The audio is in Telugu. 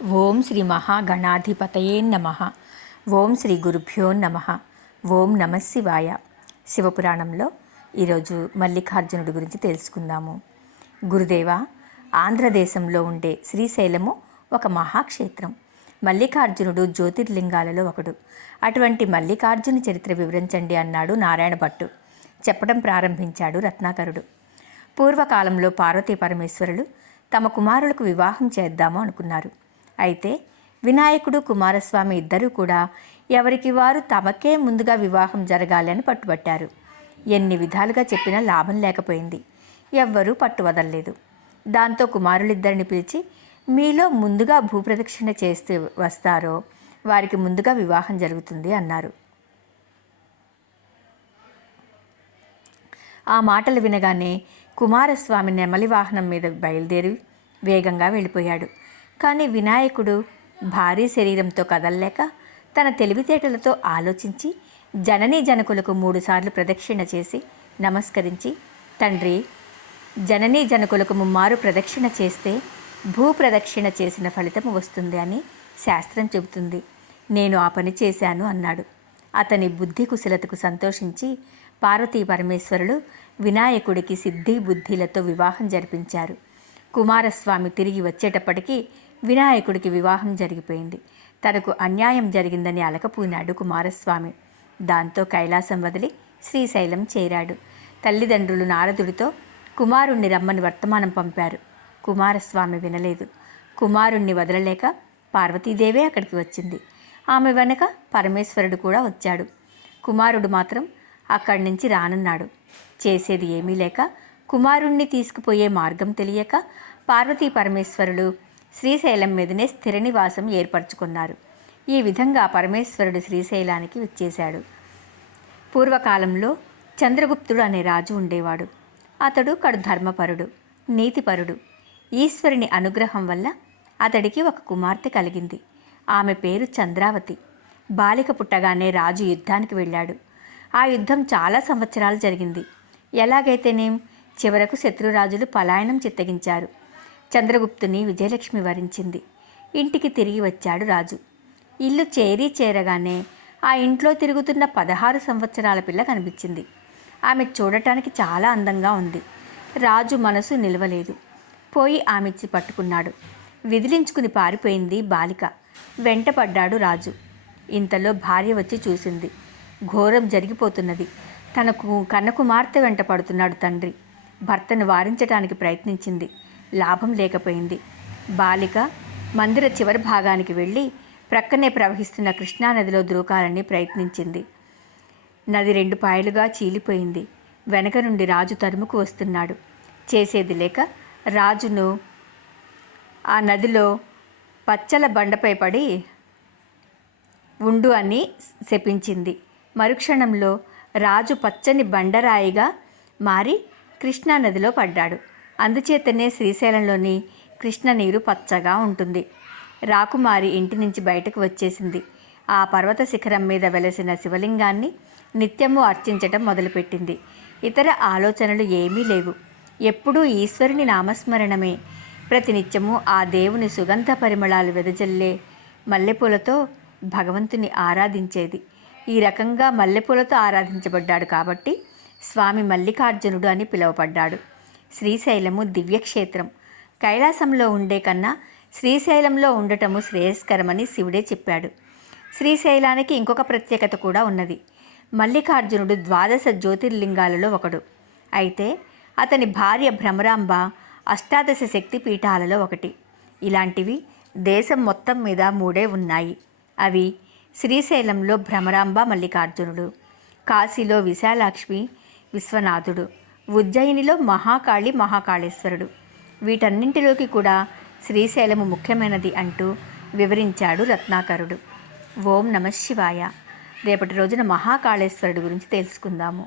ఓం శ్రీ మహాగణాధిపతయే నమః. ఓం శ్రీ గురుభ్యో నమః. ఓం నమః శివాయ. శివపురాణంలో ఈరోజు మల్లికార్జునుడి గురించి తెలుసుకుందాము. గురుదేవ, ఆంధ్రదేశంలో ఉండే శ్రీశైలము ఒక మహాక్షేత్రం. మల్లికార్జునుడు జ్యోతిర్లింగాలలో ఒకడు. అటువంటి మల్లికార్జుని చరిత్ర వివరించండి అన్నాడు నారాయణ భట్టు. చెప్పడం ప్రారంభించాడు రత్నాకరుడు. పూర్వకాలంలో పార్వతీ పరమేశ్వరులు తమ కుమారులకు వివాహం చేద్దాము అనుకున్నారు. అయితే వినాయకుడు, కుమారస్వామి ఇద్దరూ కూడా ఎవరికి వారు తమకే ముందుగా వివాహం జరగాలి అని పట్టుబట్టారు. ఎన్ని విధాలుగా చెప్పినా లాభం లేకపోయింది. ఎవ్వరూ పట్టు వదలలేదు. దాంతో కుమారులిద్దరిని పిలిచి, మీలో ముందుగా భూప్రదక్షిణ చేస్తే వస్తారో వారికి ముందుగా వివాహం జరుగుతుంది అన్నారు. ఆ మాటలు వినగానే కుమారస్వామి నెమలి వాహనం మీద బయలుదేరి వేగంగా వెళ్ళిపోయాడు. కానీ వినాయకుడు భారీ శరీరంతో కదల్లేక తన తెలివితేటలతో ఆలోచించి జననీ జనకులకు 3 సార్లు ప్రదక్షిణ చేసి నమస్కరించి, తండ్రి, జననీ జనకులకు 3 ప్రదక్షిణ చేస్తే భూప్రదక్షిణ చేసిన ఫలితం వస్తుంది అని శాస్త్రం చెబుతుంది. నేను ఆ పని చేశాను అన్నాడు. అతని బుద్ధి కుశలతకు సంతోషించి పార్వతీ పరమేశ్వరులు వినాయకుడికి సిద్ధి బుద్ధిలతో వివాహం జరిపించారు. కుమారస్వామి తిరిగి వచ్చేటప్పటికీ వినాయకుడికి వివాహం జరిగిపోయింది. తనకు అన్యాయం జరిగిందని అలకపోయినాడు కుమారస్వామి. దాంతో కైలాసం వదిలి శ్రీశైలం చేరాడు. తల్లిదండ్రులు నారదుడితో కుమారుణ్ణి రమ్మని వర్తమానం పంపారు. కుమారస్వామి వినలేదు. కుమారుణ్ణి వదలలేక పార్వతీదేవే అక్కడికి వచ్చింది. ఆమె వెనక పరమేశ్వరుడు కూడా వచ్చాడు. కుమారుడు మాత్రం అక్కడి నుంచి రానున్నాడు. చేసేది ఏమీ లేక, కుమారుణ్ణి తీసుకుపోయే మార్గం తెలియక పార్వతీ పరమేశ్వరులు శ్రీశైలం మీదనే స్థిర నివాసం ఏర్పరచుకున్నారు. ఈ విధంగా పరమేశ్వరుడు శ్రీశైలానికి వచ్చేశాడు. పూర్వకాలంలో చంద్రగుప్తుడు అనే రాజు ఉండేవాడు. అతడు కడు ధర్మపరుడు, నీతిపరుడు. ఈశ్వరుని అనుగ్రహం వల్ల అతడికి ఒక కుమార్తె కలిగింది. ఆమె పేరు చంద్రావతి. బాలిక పుట్టగానే రాజు యుద్ధానికి వెళ్ళాడు. ఆ యుద్ధం చాలా సంవత్సరాలు జరిగింది. ఎలాగైతేనేం చివరకు శత్రురాజులు పలాయనం చిత్తగించారు. చంద్రగుప్తుని విజయలక్ష్మి వరించింది. ఇంటికి తిరిగి వచ్చాడు రాజు. ఇల్లు చేరగానే ఆ ఇంట్లో తిరుగుతున్న 16 సంవత్సరాల పిల్ల కనిపించింది. ఆమె చూడటానికి చాలా అందంగా ఉంది. రాజు మనసు నిలవలేదు. పోయి ఆమెచ్చి పట్టుకున్నాడు. విదిలించుకుని పారిపోయింది బాలిక. వెంటపడ్డాడు రాజు. ఇంతలో భార్య వచ్చి చూసింది. ఘోరం జరిగిపోతున్నది. తనకు కన్న కుమార్తె వెంట పడుతున్నాడు తండ్రి. భర్తను వారించడానికి ప్రయత్నించింది. లాభం లేకపోయింది. బాలిక మందిర చివరి భాగానికి వెళ్ళి ప్రక్కనే ప్రవహిస్తున్న కృష్ణానదిలో దూకాలని ప్రయత్నించింది. నది 2 పాయలుగా చీలిపోయింది. వెనక నుండి రాజు తరుముకు వస్తున్నాడు. చేసేది లేక రాజును ఆ నదిలో పచ్చల బండపై పడి ఉండు అని శపించింది. మరుక్షణంలో రాజు పచ్చని బండరాయిగా మారి కృష్ణానదిలో పడ్డాడు. అందుచేతనే శ్రీశైలంలోని కృష్ణ నీరు పచ్చగా ఉంటుంది. రాకుమారి ఇంటి నుంచి బయటకు వచ్చేసింది. ఆ పర్వత శిఖరం మీద వెలసిన శివలింగాన్ని నిత్యము అర్చించటం మొదలుపెట్టింది. ఇతర ఆలోచనలు ఏమీ లేవు. ఎప్పుడూ ఈశ్వరుని నామస్మరణమే. ప్రతినిత్యము ఆ దేవుని సుగంధ పరిమళాలు వెదజల్లే మల్లెపూలతో భగవంతుని ఆరాధించేది. ఈ రకంగా మల్లెపూలతో ఆరాధించబడ్డాడు కాబట్టి స్వామి మల్లికార్జునుడు అని పిలువబడ్డాడు. శ్రీశైలము దివ్యక్షేత్రం. కైలాసంలో ఉండే కన్నా శ్రీశైలంలో ఉండటము శ్రేయస్కరమని శివుడే చెప్పాడు. శ్రీశైలానికి ఇంకొక ప్రత్యేకత కూడా ఉన్నది. మల్లికార్జునుడు 12 జ్యోతిర్లింగాలలో ఒకడు. అయితే అతని భార్య భ్రమరాంబ 18 శక్తి పీఠాలలో ఒకటి. ఇలాంటివి దేశం మొత్తం మీద 3 ఉన్నాయి. అవి శ్రీశైలంలో భ్రమరాంబ మల్లికార్జునుడు, కాశీలో విశాలాక్ష్మి విశ్వనాథుడు, ఉజ్జయినిలో మహాకాళి మహాకాళేశ్వరుడు. వీటన్నింటిలోకి కూడా శ్రీశైలము ముఖ్యమైనది అంటూ వివరించాడు రత్నాకరుడు. ఓం నమః శివాయ. రేపటి రోజున మహాకాళేశ్వరుడు గురించి తెలుసుకుందాము.